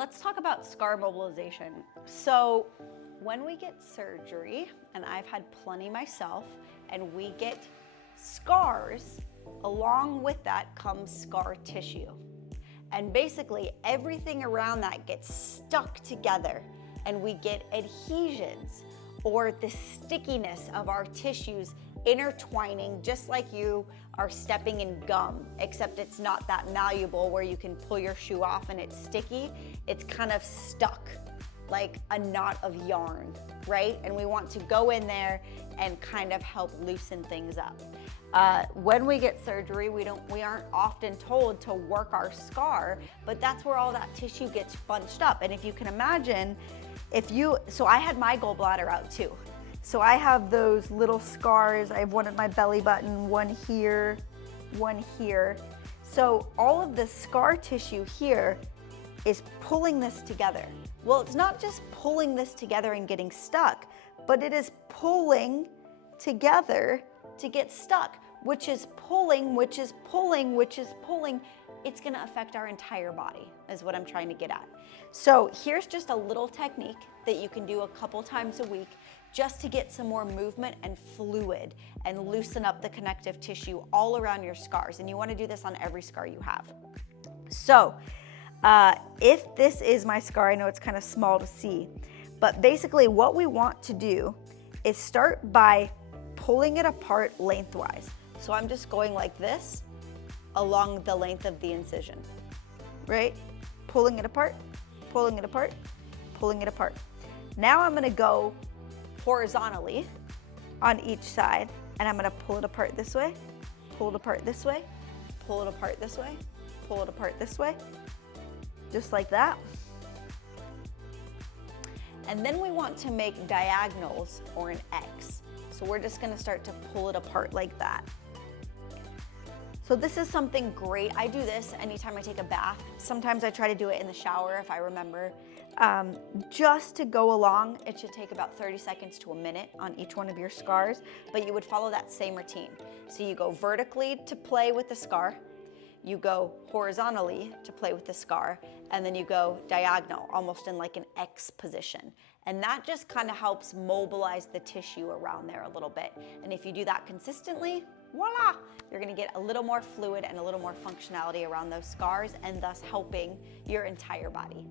let's talk about scar mobilization. So when we get surgery, and I've had plenty myself, and we get scars, along with that comes scar tissue. And basically everything around that gets stuck together, and we get adhesions, or the stickiness of our tissues intertwining, just like you are stepping in gum, except it's not that malleable where you can pull your shoe off and it's sticky. It's kind of stuck like a knot of yarn, right? And we want to go in there and kind of help loosen things up. When we get surgery, we aren't often told to work our scar, but that's where all that tissue gets bunched up. And if you can imagine, so I had my gallbladder out too. So I have those little scars. I have one at my belly button, one here, one here. So all of the scar tissue here is pulling this together. Well, it's not just pulling this together and getting stuck, but it is pulling together to get stuck, which is pulling, which is pulling, which is pulling. It's gonna affect our entire body, is what I'm trying to get at. So here's just a little technique that you can do a couple times a week just to get some more movement and fluid and loosen up the connective tissue all around your scars. And you wanna do this on every scar you have. So if this is my scar, I know it's kind of small to see, but basically what we want to do is start by pulling it apart lengthwise. So I'm just going like this along the length of the incision, right? Pulling it apart, pulling it apart, pulling it apart. Now I'm gonna go horizontally on each side, and I'm gonna pull it apart this way, pull it apart this way, pull it apart this way, pull it apart this way, just like that. And then we want to make diagonals or an X. So we're just gonna start to pull it apart like that. So this is something great. I do this anytime I take a bath. Sometimes I try to do it in the shower if I remember. Just to go along, it should take about 30 seconds to a minute on each one of your scars, but you would follow that same routine. So you go vertically to play with the scar, you go horizontally to play with the scar, and then you go diagonal, almost in like an X position. And that just kind of helps mobilize the tissue around there a little bit. And if you do that consistently, voila, you're gonna get a little more fluid and a little more functionality around those scars, and thus helping your entire body.